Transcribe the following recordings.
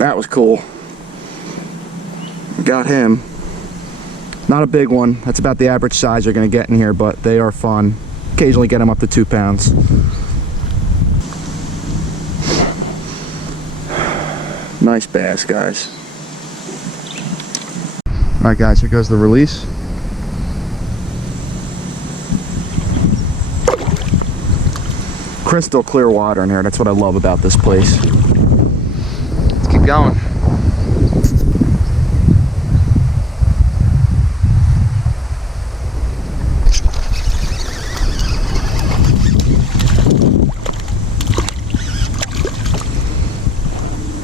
That was cool. Got him. Not a big one. That's about the average size you're going to get in here, but they are fun. Occasionally get them up to 2 pounds. Nice bass, guys. Alright guys, here goes the release. Crystal clear water in here. That's what I love about this place. Let's keep going.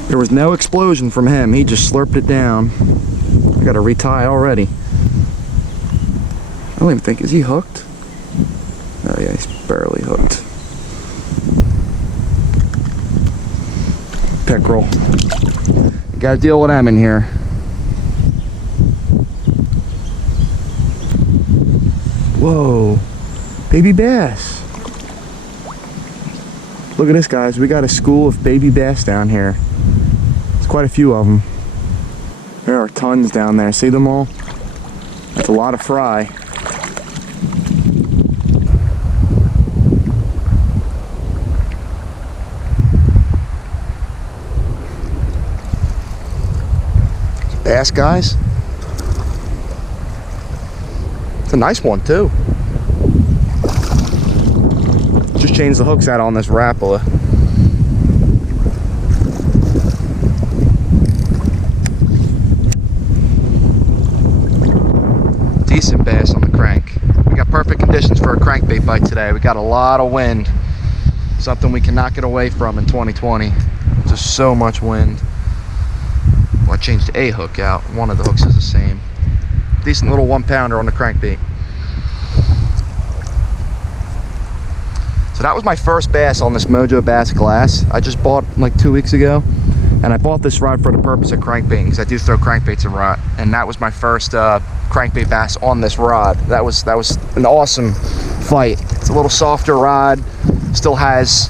There was no explosion from him. He just slurped it down. I gotta retie already. I don't even think, is he hooked? Oh yeah, he's barely hooked. Pickerel. Gotta deal with them in here. Whoa, baby bass. Look at this, guys. We got a school of baby bass down here. There's quite a few of them. There are tons down there. See them all? That's a lot of fry. Bass, guys. It's a nice one too. Just changed the hooks out on this Rapala. Decent bass on the crank. We got perfect conditions for a crankbait bite today. We got a lot of wind. Something we cannot get away from in 2020. Just so much wind. Well, I changed a hook out. One of the hooks is the same. Decent little 1-pounder on the crankbait. So that was my first bass on this Mojo Bass Glass. I just bought like 2 weeks ago, and I bought this rod for the purpose of crankbaiting because I do throw crankbaits a lot, and that was my first crankbait bass on this rod. That was an awesome fight. It's a little softer rod, still has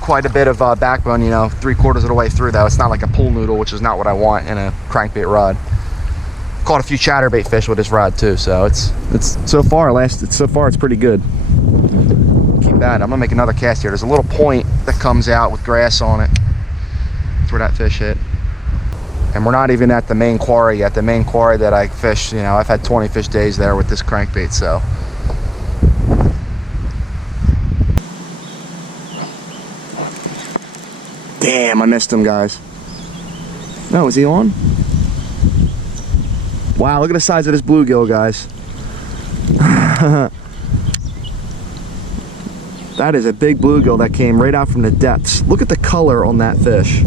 quite a bit of backbone, you know, 3/4 of the way through though. It's not like a pool noodle, which is not what I want in a crankbait rod. Caught a few chatterbait fish with this rod too, so it's so far it's pretty good. Keep that. I'm gonna make another cast here. There's a little point that comes out with grass on it. That's where that fish hit. And we're not even at the main quarry yet. The main quarry that I fish, you know, I've had 20 fish days there with this crankbait, so. Damn, I missed him, guys. No, is he on? Wow, look at the size of this bluegill, guys. That is a big bluegill that came right out from the depths. Look at the color on that fish.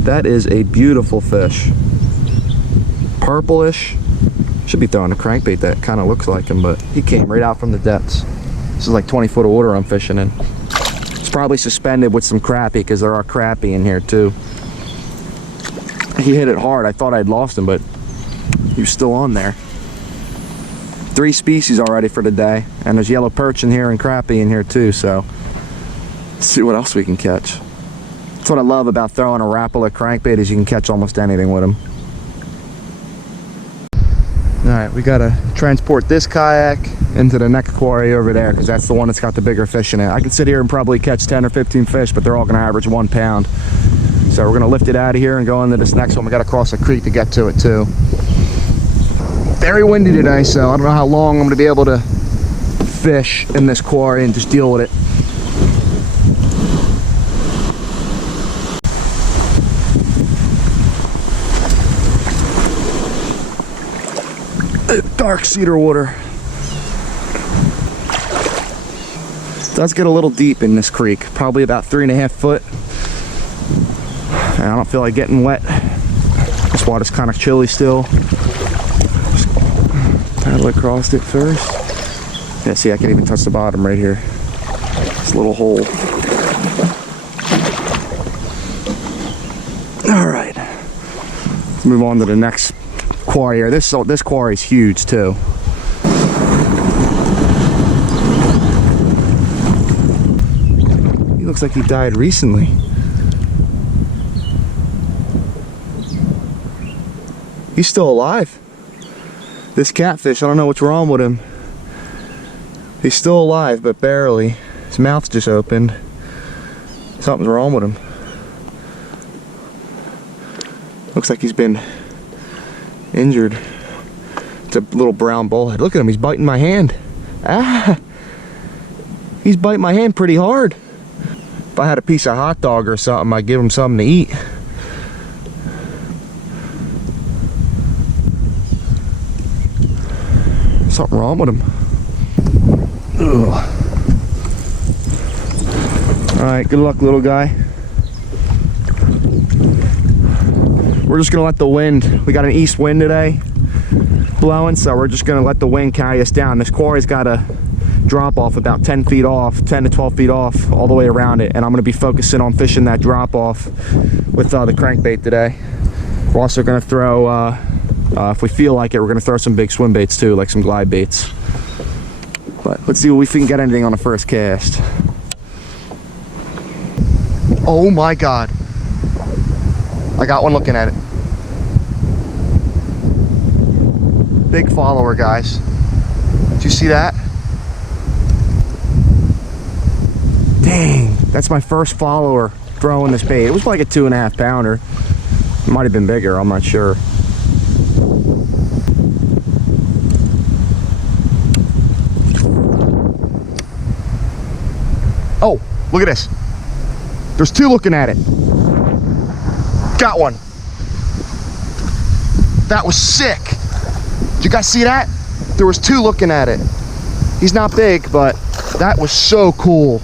That is a beautiful fish. Purplish. Should be throwing a crankbait that kind of looks like him, but he came right out from the depths. This is like 20 foot of water I'm fishing in. It's probably suspended with some crappie because there are crappie in here too. He hit it hard. I thought I'd lost him, but he was still on there. 3 species already for the day, and there's yellow perch in here and crappie in here too, so let's see what else we can catch. That's what I love about throwing a Rapala crankbait, is you can catch almost anything with them. Alright, we gotta transport this kayak into the next quarry over there, because that's the one that's got the bigger fish in it. I could sit here and probably catch 10 or 15 fish, but they're all gonna average 1 pound. So we're gonna lift it out of here and go into this next one. We gotta cross a creek to get to it too. Very windy today, so I don't know how long I'm going to be able to fish in this quarry and just deal with it. Dark cedar water. It does get a little deep in this creek, probably about 3.5 foot. And I don't feel like getting wet. This water's kind of chilly still. Paddle across it first. Yeah, see, I can even touch the bottom right here. This little hole. All right, let's move on to the next quarry here. This quarry is huge too. He looks like he died recently. He's still alive. This catfish, I don't know what's wrong with him. He's still alive, but barely. His mouth's just opened. Something's wrong with him. Looks like he's been injured. It's a little brown bullhead. Look at him, he's biting my hand. Ah! He's biting my hand pretty hard. If I had a piece of hot dog or something, I'd give him something to eat. Something wrong with him. Ugh. Alright, good luck, little guy. We're just gonna let the wind, we got an east wind today blowing, so we're just gonna let the wind carry us down. This quarry's got a drop off about 10 feet off, 10 to 12 feet off, all the way around it, and I'm gonna be focusing on fishing that drop off with the crankbait today. We're also gonna throw, if we feel like it, we're gonna throw some big swim baits too, like some glide baits. But let's see if we can get anything on the first cast. Oh my God. I got one looking at it. Big follower, guys. Did you see that? Dang, that's my first follower throwing this bait. It was like a 2.5 pounder. It might have been bigger, I'm not sure. Oh, look at this. There's two looking at it. Got one. That was sick. Did you guys see that? There was two looking at it. He's not big, but that was so cool.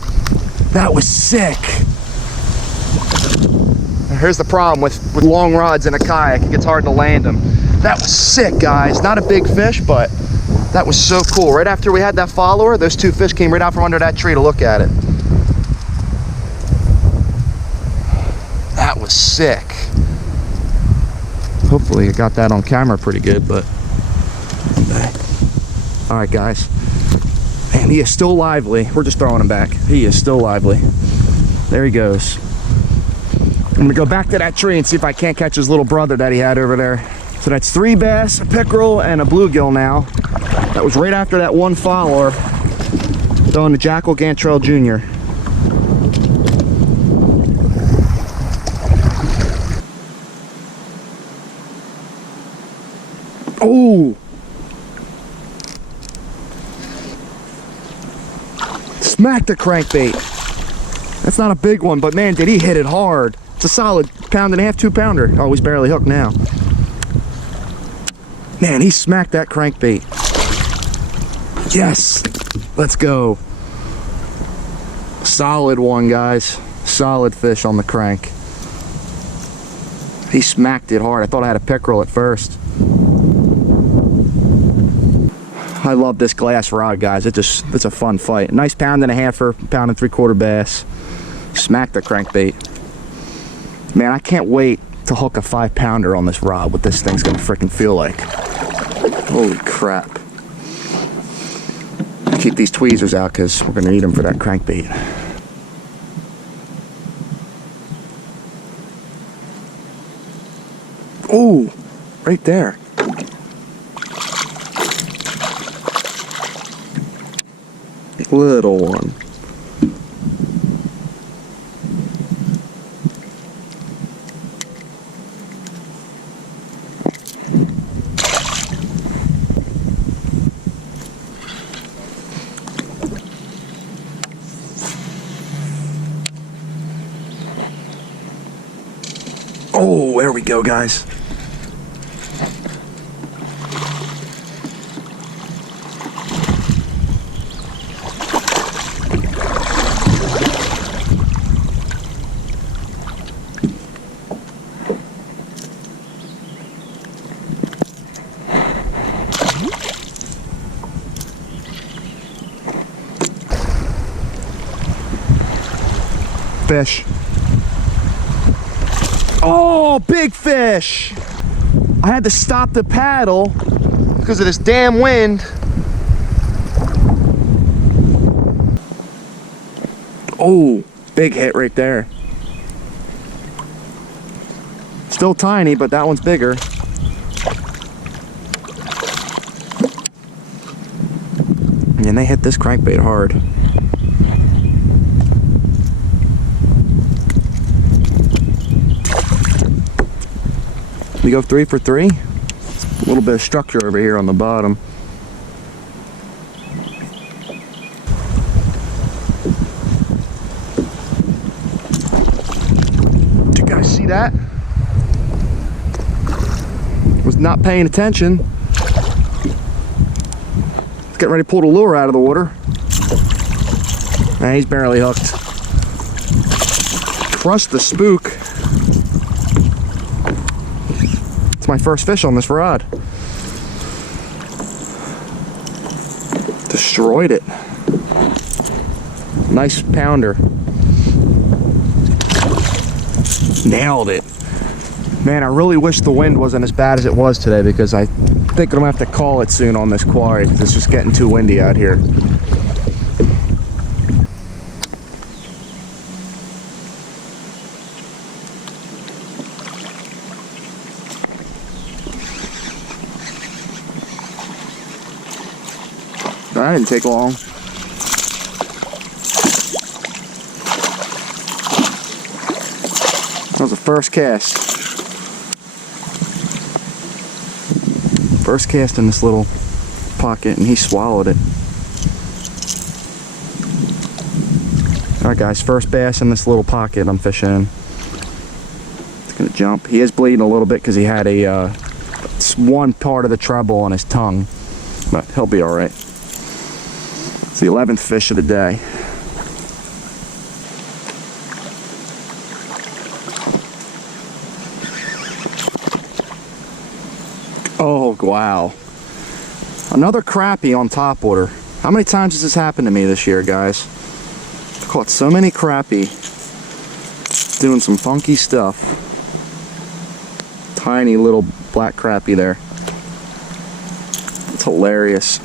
That was sick. Here's the problem with long rods in a kayak. It gets hard to land them. That was sick, guys. Not a big fish, but that was so cool. Right after we had that follower, those two fish came right out from under that tree to look at it. That was sick. Hopefully I got that on camera pretty good, but okay. All right, guys. And he is still lively. We're just throwing him back. He is still lively. There he goes. I'm gonna go back to that tree and see if I can't catch his little brother that he had over there. So that's 3 bass, a pickerel, and a bluegill now. That was right after that one follower. Throwing the Jackal Gantrell Jr. Oh! Smack the crankbait. That's not a big one, but man, did he hit it hard. It's a solid 1.5, 2 pounder. Oh, he's barely hooked now. Man, he smacked that crankbait. Yes! Let's go. Solid one, guys. Solid fish on the crank. He smacked it hard. I thought I had a pickerel at first. I love this glass rod, guys. It's a fun fight. Nice 1.5 for 1.75 bass. Smack the crankbait. Man, I can't wait to hook a 5 pounder on this rod. What this thing's gonna freaking feel like. Holy crap. Keep these tweezers out because we're gonna need them for that crankbait. Oh, right there. Little one. Oh, there we go, guys. Fish. Oh, big fish. I had to stop the paddle because of this damn wind. Oh, big hit right there. Still tiny, but that one's bigger. And they hit this crankbait hard. We go 3 for 3. A little bit of structure over here on the bottom. Did you guys see that? Was not paying attention. Getting ready to pull the lure out of the water. And he's barely hooked. Crushed the spook. It's my first fish on this rod. Destroyed it. Nice pounder. Nailed it. Man, I really wish the wind wasn't as bad as it was today, because I think I'm gonna have to call it soon on this quarry. It's just getting too windy out here. That didn't take long. That was the first cast. First cast in this little pocket, and he swallowed it. Alright guys, first bass in this little pocket I'm fishing. It's gonna jump. He is bleeding a little bit because he had a one part of the treble on his tongue, but he'll be alright. It's the 11th fish of the day. Oh, wow. Another crappie on topwater. How many times has this happened to me this year, guys? I've caught so many crappie doing some funky stuff. Tiny little black crappie there. It's hilarious.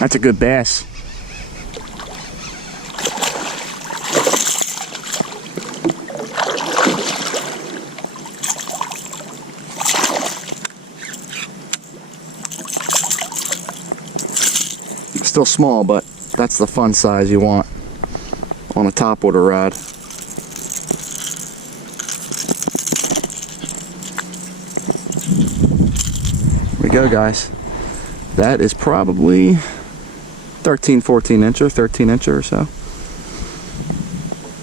That's a good bass. Still small, but that's the fun size you want on a topwater rod. Here we go, guys. That is probably 13, 14 incher, 13 incher or so.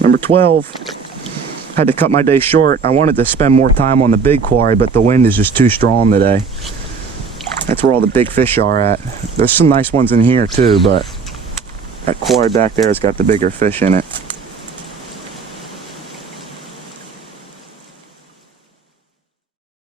Number 12. Had to cut my day short. I wanted to spend more time on the big quarry, but the wind is just too strong today. That's where all the big fish are at. There's some nice ones in here too, but that quarry back there has got the bigger fish in it.